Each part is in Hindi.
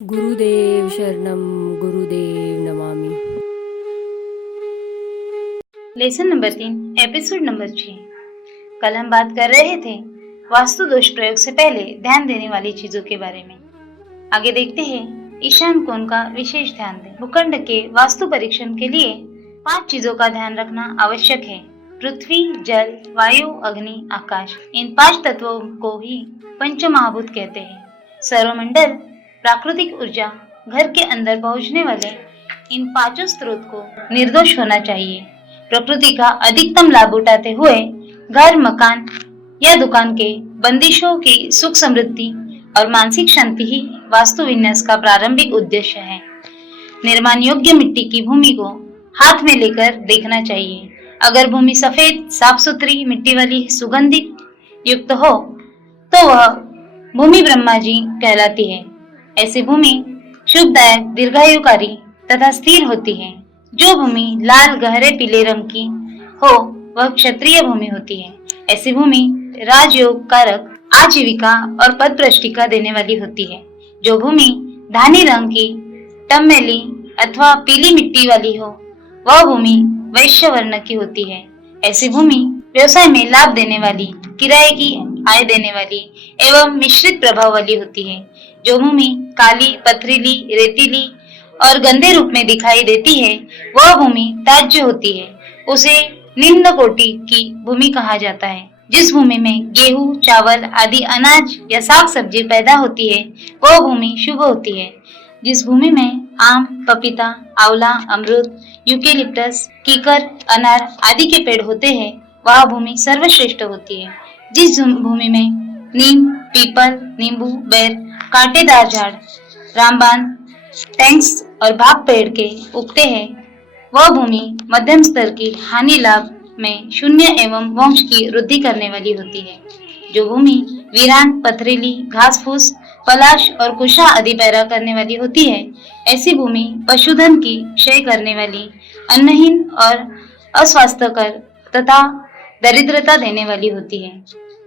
गुरुदेव शरणम गुरुदेव Namami. Lesson number 3, episode number 6। कल हम बात कर रहे थे वास्तु दोष प्रयोग से पहले ध्यान देने वाली चीजों के बारे में। आगे देखते हैं ईशान कोण का विशेष ध्यान दें। भूखंड के वास्तु परीक्षण के लिए 5 चीजों का ध्यान रखना आवश्यक है। पृथ्वी, जल, वायु, अग्नि, आकाश। इन 5 तत्वों को ही पंचमहाभूत कहते हैं। सौरमंडल, प्राकृतिक ऊर्जा, घर के अंदर पहुंचने वाले इन 5 स्रोत को निर्दोष होना चाहिए। प्रकृति का अधिकतम लाभ उठाते हुए घर, मकान या दुकान के बंदिशों की सुख समृद्धि और मानसिक शांति ही वास्तु विन्यास का प्रारंभिक उद्देश्य है। निर्माण योग्य मिट्टी की भूमि को हाथ में लेकर देखना चाहिए। अगर भूमि सफेद, साफ सुथरी मिट्टी वाली, सुगंधित युक्त हो तो वह भूमि ब्रह्मा जी कहलाती है। ऐसी भूमि शुभदायक, दीर्घायुकारी तथा स्थिर होती है। जो भूमि लाल गहरे पीले रंग की हो वह क्षत्रिय भूमि होती है। ऐसी भूमि राजयोग कारक, आजीविका और पद प्रतिष्ठा देने वाली होती है। जो भूमि धानी रंग की, टमेली अथवा पीली मिट्टी वाली हो वह भूमि वैश्य वर्ण की होती है। ऐसी भूमि व्यवसाय में लाभ देने वाली, किराए की आय देने वाली एवं मिश्रित प्रभाव वाली होती है। जो भूमि काली, पथरीली, रेतीली और गंदे रूप में दिखाई देती है वह भूमि त्याज्य होती है। उसे निम्न कोटि की भूमि कहा जाता है। जिस भूमि में गेहूं, चावल आदि अनाज या साग सब्जी पैदा होती है वह भूमि शुभ होती है। जिस भूमि में आम, पपीता, आंवला, अमरूद, यूकेलिप्टस, कीकर, अनार आदि के पेड़ होते हैं वह भूमि सर्वश्रेष्ठ होती है। जिस भूमि में नीम, पीपल, नींबू, बेर, कांटेदार झाड़, रामबान, टैंक्स और भाग पेड़ के उगते हैं वह भूमि मध्यम स्तर की, हानि लाभ में शून्य एवं वंश की वृद्धि करने वाली होती है। जो भूमि वीरान, पथरीली, घास फूस, पलाश और कुशा आदि पैदा करने वाली होती है ऐसी भूमि पशुधन की क्षय करने वाली, अन्नहीन और अस्वास्थ्यकर तथा दरिद्रता देने वाली होती है।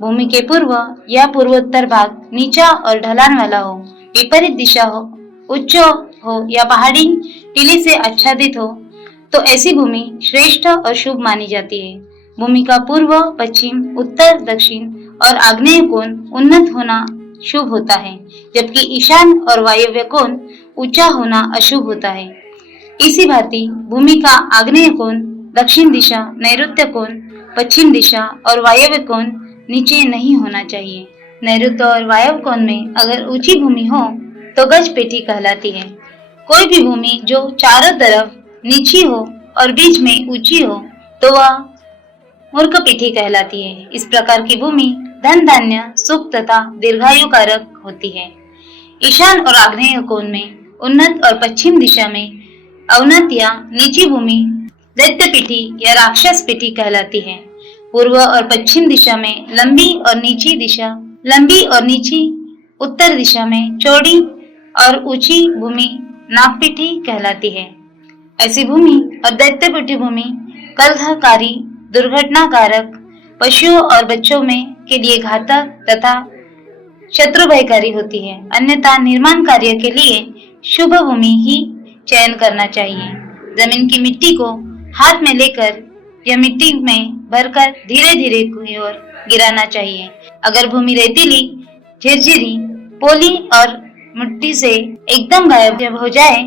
भूमि के पूर्व या पूर्वोत्तर भाग नीचा और ढलान वाला हो, विपरीत दिशा हो, उच्च हो या पहाड़ी टीले से आच्छादित हो तो ऐसी भूमि श्रेष्ठ और शुभ मानी जाती है। भूमि का पूर्व, पश्चिम, उत्तर, दक्षिण और आग्नेय कोण उन्नत होना शुभ होता है, जबकि ईशान और वायव्य कोण ऊंचा होना अशुभ होता है। इसी भांति भूमि का आग्नेय कोण, दक्षिण दिशा, नैऋत्य कोण, पश्चिम दिशा और वायव्य कोण नीचे नहीं होना चाहिए। नैऋत्य और वायव्य कोण में अगर ऊंची भूमि हो तो गज पेटी कहलाती है। कोई भी भूमि जो चारों तरफ नीची हो और बीच में ऊंची हो तो वह मूर्ख पीठी कहलाती है। इस प्रकार की भूमि धन, धान्य, सुख तथा दीर्घायु कारक होती है। ईशान और आग्नेय कोण में उन्नत और पश्चिम दिशा में अवनत या नीची भूमि दैत्य पीठी या राक्षस पीठी कहलाती है। पूर्व और पश्चिम दिशा में लंबी और नीची, उत्तर दिशा में चौड़ी और ऊंची भूमि नागपीठी कहलाती है। ऐसी भूमि और दैत्यपीठी भूमि कलहकारी, दुर्घटनाकारक, पशुओं और बच्चों में के लिए घातक तथा शत्रु भयकारी होती है। अन्यथा निर्माण कार्य के लिए शुभ भूमि ही चयन करना चाहिए। जमीन की मिट्टी को हाथ में लेकर या मिट्टी में भरकर धीरे धीरे की ओर गिराना चाहिए। अगर भूमि रेतीली, झिरझिरी, पोली और मिट्टी से एकदम गायब हो जाए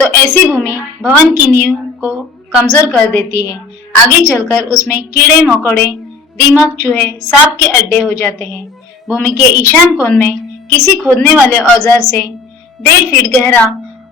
तो ऐसी भूमि भवन की नींव को कमजोर कर देती है। आगे चलकर उसमें कीड़े मकोड़े, दीमक, चूहे, सांप के अड्डे हो जाते हैं। भूमि के ईशान कोण में किसी खोदने वाले औजार से 1.5 फीट गहरा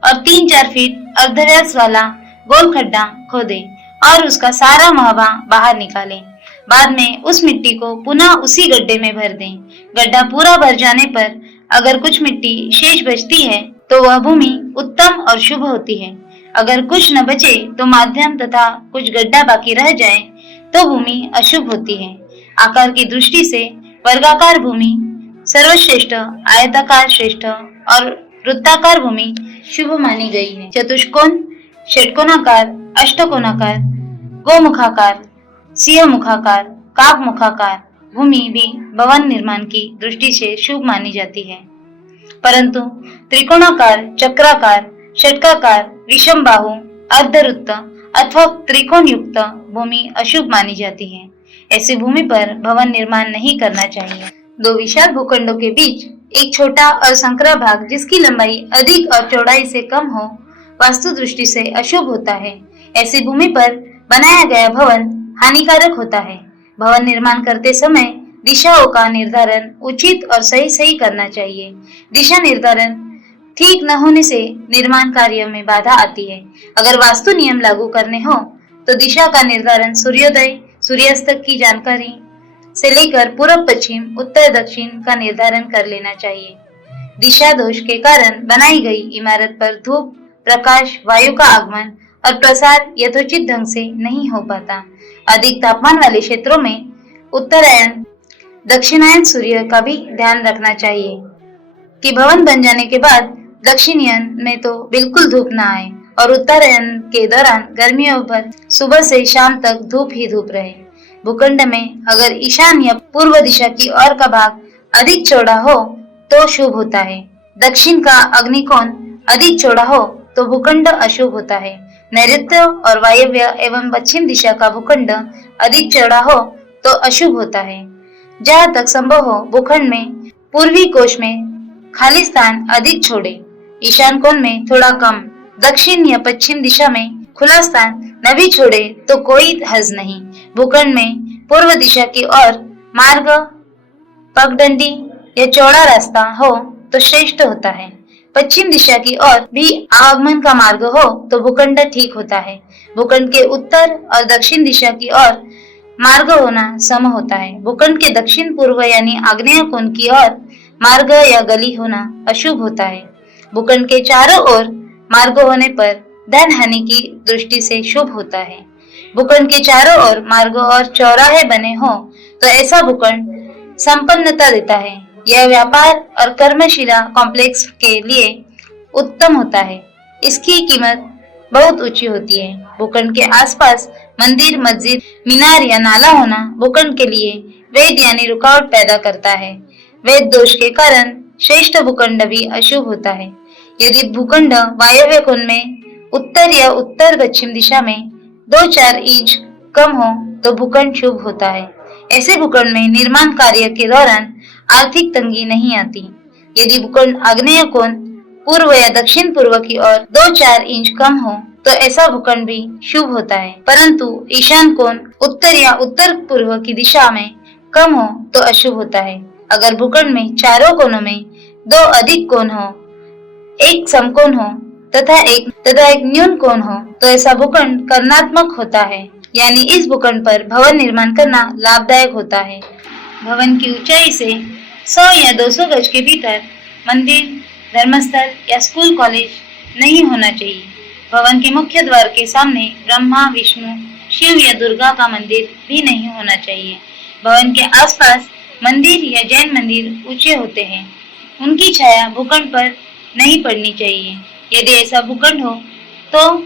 और 3-4 फीट अर्धव्यास वाला गोल खड्डा खोदे और उसका सारा महवा बाहर निकालें। बाद में उस मिट्टी को पुनः उसी गड्ढे में भर दें। गड्ढा पूरा भर जाने पर अगर कुछ मिट्टी शेष बचती है तो वह भूमि उत्तम और शुभ होती है। अगर कुछ न बचे तो माध्यम तथा कुछ गड्ढा बाकी रह जाए तो भूमि अशुभ होती है। आकार की दृष्टि से वर्गाकार भूमि सर्वश्रेष्ठ, आयताकार श्रेष्ठ और वृत्ताकार भूमि शुभ मानी गई है। चतुष्कोण, षटकोणाकार, अष्टकोणाकार, गोमुखाकार, सिंहमुखाकार, काकमुखाकार भूमि भी भवन निर्माण की दृष्टि से शुभ मानी जाती है। परंतु त्रिकोणाकार, चक्राकार, षटकाकार, विषम बाहु, अर्धवृत्त अथवा त्रिकोण युक्त भूमि अशुभ मानी जाती है। ऐसी भूमि पर भवन निर्माण नहीं करना चाहिए। दो विशाल भूखंडों के बीच एक छोटा और संकरा भाग जिसकी लंबाई अधिक और चौड़ाई से कम हो, वास्तु दृष्टि से अशुभ होता है। ऐसी भूमि पर बनाया गया भवन हानिकारक होता है। भवन निर्माण करते समय दिशाओं का निर्धारण उचित और सही करना चाहिए। दिशा निर्धारण ठीक न होने से निर्माण कार्य में बाधा आती है। अगर वास्तु नियम लागू करने हो तो दिशा का निर्धारण सूर्योदय, सूर्यास्त की जानकारी से लेकर पूर्व पश्चिम, उत्तर दक्षिण का निर्धारण कर लेना चाहिए। दिशा दोष के कारण बनाई गई इमारत पर धूप, प्रकाश, वायु का आगमन और प्रसार यथोचित ढंग से नहीं हो पाता। अधिक तापमान वाले क्षेत्रों में उत्तरायण, दक्षिणायन सूर्य का भी ध्यान रखना चाहिए कि भवन बन जाने के बाद दक्षिणायन में तो बिल्कुल धूप न आए और उत्तरायण के दौरान गर्मियों भर सुबह से शाम तक धूप ही धूप रहे। भूखंड में अगर ईशान या पूर्व दिशा की ओर का भाग अधिक चौड़ा हो तो शुभ होता है। दक्षिण का अग्निकोण अधिक चौड़ा हो तो भूखंड अशुभ होता है। नैऋत्य और वायव्य एवं पश्चिम दिशा का भूखंड अधिक चौड़ा हो तो अशुभ होता है। जहाँ तक संभव हो भूखंड में पूर्वी कोश में खाली स्थान अधिक छोड़े, ईशान कोण में थोड़ा कम, दक्षिण या पश्चिम दिशा में खुला स्थान न भी छोड़े तो कोई हर्ज नहीं। भूखंड में पूर्व दिशा की ओर मार्ग, पगडंडी या चौड़ा रास्ता हो तो श्रेष्ठ होता है। पश्चिम दिशा की ओर भी आगमन का मार्ग हो तो भूखंड ठीक होता है। भूखंड के उत्तर और दक्षिण दिशा की ओर मार्ग होना सम होता है। भूखंड के दक्षिण पूर्व यानी आग्नेय कोण की ओर मार्ग या गली होना अशुभ होता है। भूखंड के चारों ओर मार्ग होने पर धन हानि की दृष्टि से शुभ होता है। भूखंड के चारों ओर मार्ग और चौराहे बने हो तो ऐसा भूखंड संपन्नता देता है। यह व्यापार और कर्मशिला कॉम्प्लेक्स के लिए उत्तम होता है। इसकी कीमत बहुत ऊंची होती है। भूखंड के आसपास मंदिर, मस्जिद, मीनार या नाला होना भूखंड के लिए वेद यानी रुकावट पैदा करता है। वेद दोष के कारण श्रेष्ठ भूखंड भी अशुभ होता है। यदि भूखंड वायव्य कोण में उत्तर या उत्तर पश्चिम दिशा में 2-4 इंच कम हो तो भूखंड शुभ होता है। ऐसे भूखंड में निर्माण कार्य के दौरान आर्थिक तंगी नहीं आती। यदि भूखंड आग्नेय कोण पूर्व या दक्षिण पूर्व की ओर 2-4 इंच कम हो तो ऐसा भूखंड भी शुभ होता है, परंतु ईशान कोण उत्तर या उत्तर पूर्व की दिशा में कम हो तो अशुभ होता है। अगर भूखंड में चारों कोनों में 2 अधिक कोण हो, एक समकोण हो तथा एक न्यून कोण हो तो ऐसा भूखंड कर्णात्मक होता है, यानी इस भूखंड पर भवन निर्माण करना लाभदायक होता है। भवन की ऊंचाई से 100 या 200 गज के भीतर मंदिर, धर्मस्थल या स्कूल, कॉलेज नहीं होना चाहिए। भवन के मुख्य द्वार के सामने ब्रह्मा, विष्णु, शिव या दुर्गा का मंदिर भी नहीं होना चाहिए। भवन के आसपास मंदिर या जैन मंदिर ऊंचे होते हैं, उनकी छाया भूखंड पर नहीं पड़नी चाहिए। यदि ऐसा भूखंड हो तो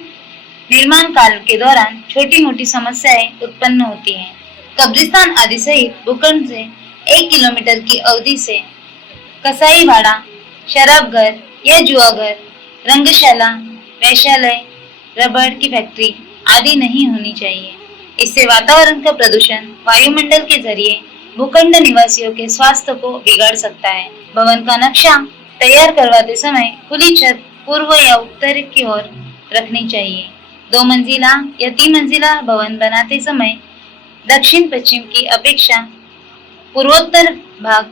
निर्माण काल के दौरान छोटी मोटी समस्याएं उत्पन्न होती हैं। कब्रिस्तान आदि सहित भूखंड से 1 किलोमीटर की अवधि से कसाई भाड़ा, शराब घर या जुआ घर, रंगशाला, वैश्यालय, रबड़ की फैक्ट्री आदि नहीं होनी चाहिए। इससे वातावरण का प्रदूषण वायुमंडल के जरिए भूखंड निवासियों के स्वास्थ्य को बिगाड़ सकता है। भवन का नक्शा तैयार करवाते समय खुली छत पूर्व या उत्तर की ओर रखनी चाहिए। 2 मंजिला या 3 मंजिला भवन बनाते समय दक्षिण पश्चिम की अपेक्षा पूर्वोत्तर भाग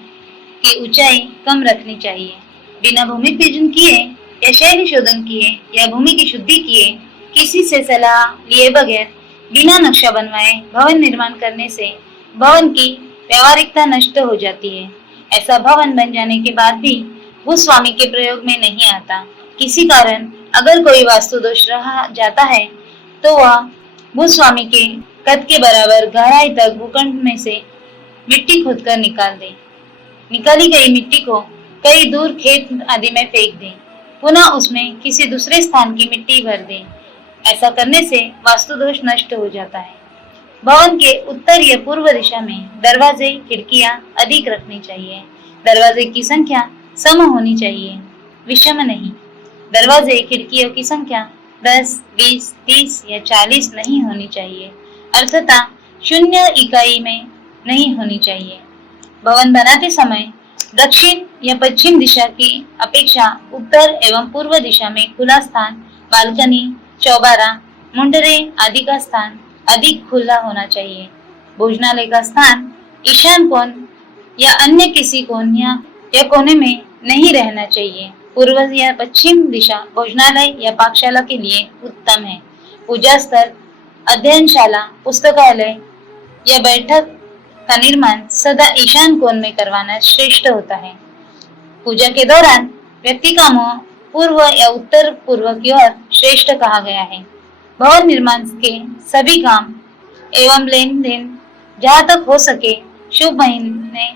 की ऊंचाई कम रखनी चाहिए। बिना भूमि पूजन किए या शैली शोधन किए या भूमि की शुद्धि किए, किसी से सलाह लिए बगैर बिना नक्शा बनवाए भवन निर्माण करने से भवन की व्यवहारिकता नष्ट हो जाती है। ऐसा भवन बन जाने के बाद भी भूस्वामी के प्रयोग में नहीं आता। किसी कारण अगर कोई वास्तु दोष रहा जाता है तो वह भूस्वामी के कद के बराबर गहराई तक भूखंड में से मिट्टी खोदकर निकाल दे। निकाली गई मिट्टी को कई दूर खेत आदि में फेंक दे, पुनः उसमें किसी दूसरे स्थान की मिट्टी भर दे। ऐसा करने से वास्तु दोष नष्ट हो जाता है। भवन के उत्तर या पूर्व दिशा में दरवाजे, खिड़कियां अधिक रखनी चाहिए। दरवाजे की संख्या सम होनी चाहिए, विषम नहीं। दरवाजे खिड़कियों की संख्या 10, 20, 30 या 40 नहीं होनी चाहिए, अर्थात शून्य इकाई में नहीं होनी चाहिए। भवन बनाते समय दक्षिण या पश्चिम दिशा की अपेक्षा उत्तर एवं पूर्व दिशा में खुला स्थान, बालकनी, चौबारा, मुंडरे आदि का स्थान अधिक खुला होना चाहिए। भोजनालय का स्थान ईशान कोण या अन्य किसी कोनिया या कोने में नहीं रहना चाहिए। पूर्व या पश्चिम दिशा भोजनालय या पाकशाला के लिए उत्तम है। पूजा स्थल, अध्ययनशाला, पुस्तकालय या बैठक का निर्माण सदा ईशान कोण में करवाना श्रेष्ठ होता है। पूजा के दौरान व्यक्ति का मुंह पूर्व या उत्तर पूर्व की ओर श्रेष्ठ कहा गया है। भवन निर्माण के सभी काम एवं लेन देन जहाँ तक हो सके शुभ महीने,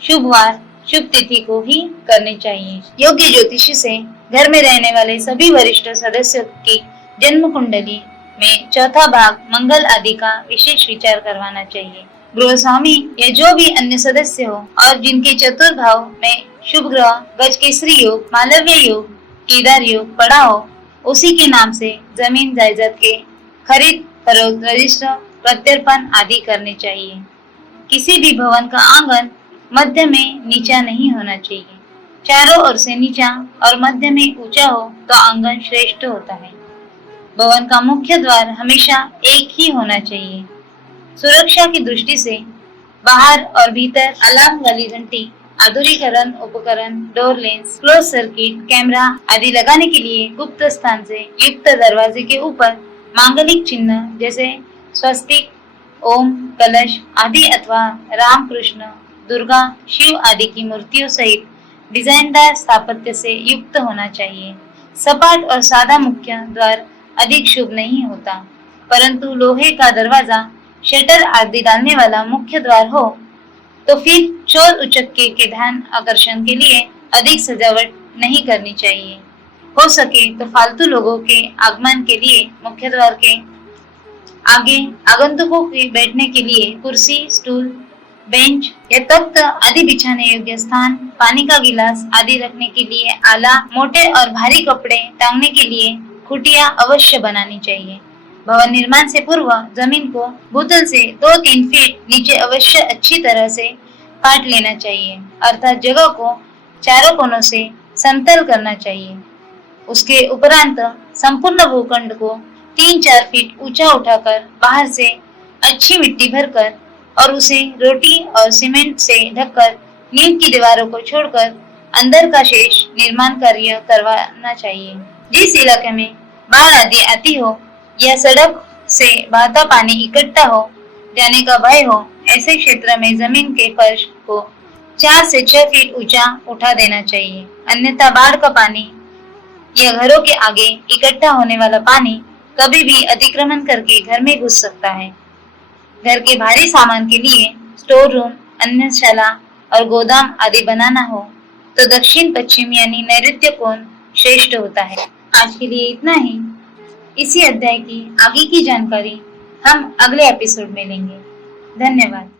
शुभ वार, शुभ तिथि को ही करनी चाहिए। योग्य ज्योतिषी से घर में रहने वाले सभी वरिष्ठ सदस्यों की जन्म कुंडली में चौथा भाग मंगल आदि का विशेष विचार करवाना चाहिए। गृह स्वामी या जो भी अन्य सदस्य हो और जिनके चतुर्भाव में शुभ ग्रह गज केसरी योग, मालव्य योग, केदार योग पड़ा हो, उसी के नाम से जमीन जायदाद के खरीद फरोख्त, रजिस्टर, प्रत्यर्पण आदि करने चाहिए। किसी भी भवन का आंगन मध्य में नीचा नहीं होना चाहिए। चारों ओर से नीचा और मध्य में ऊंचा हो तो आंगन श्रेष्ठ होता है। भवन का मुख्य द्वार हमेशा एक ही होना चाहिए। सुरक्षा की दृष्टि से बाहर और भीतर अलार्म वाली घंटी, आधुनिकरण उपकरण, door lens, close circuit, camera आदि लगाने के लिए गुप्त स्थान से युक्त दरवाजे के ऊपर मांगलिक चिन्ह जैसे स्वस्तिक, ओम, कलश आदि अथवा राम, कृष्ण, दुर्गा, शिव आदि की मूर्तियों सहित डिजाइनदार स्थापत्य से युक्त होना चाहिए। सपाट और सादा मुख्य द्वार अधिक शुभ नहीं होता, परंतु लोहे का दरवाजा, शटर आदि डालने वाला मुख्य द्वार हो तो फिर चोर उचक्के के ध्यान आकर्षण के लिए अधिक सजावट नहीं करनी चाहिए। हो सके तो फालतू लोगों के आगमन के लिए मुख्य द्वार के आगे आगंतुकों के बैठने के लिए कुर्सी, स्टूल, बेंच या तख्त आदि बिछाने योग्य स्थान, पानी का गिलास आदि रखने के लिए आला, मोटे और भारी कपड़े टांगने के लिए खुटिया अवश्य बनानी चाहिए। भवन निर्माण से पूर्व जमीन को भूतल से 2-3 फीट नीचे अवश्य अच्छी तरह से काट लेना चाहिए, अर्थात जगह को चारों कोनों से समतल करना चाहिए। उसके उपरांत संपूर्ण भूखंड को 3-4 फीट ऊंचा उठाकर बाहर से अच्छी मिट्टी भरकर और उसे रोटी और सीमेंट से ढककर नींव की दीवारों को छोड़कर अंदर का शेष निर्माण कार्य करवाना चाहिए। जिस इलाके में बाढ़ आदि आती हो या सड़क से बहता पानी इकट्ठा हो जाने का भय हो, ऐसे क्षेत्र में जमीन के फर्श को 4 से 6 फीट ऊंचा उठा देना चाहिए, अन्यथा बाढ़ का पानी या घरों के आगे इकट्ठा होने वाला पानी कभी भी अतिक्रमण करके घर में घुस सकता है। घर के भारी सामान के लिए स्टोर रूम, अन्नशाला और गोदाम आदि बनाना हो तो दक्षिण पश्चिम यानी नैऋत्य कोण श्रेष्ठ होता है। आज के लिए इतना ही। इसी अध्याय की आगे की जानकारी हम अगले एपिसोड में लेंगे। धन्यवाद।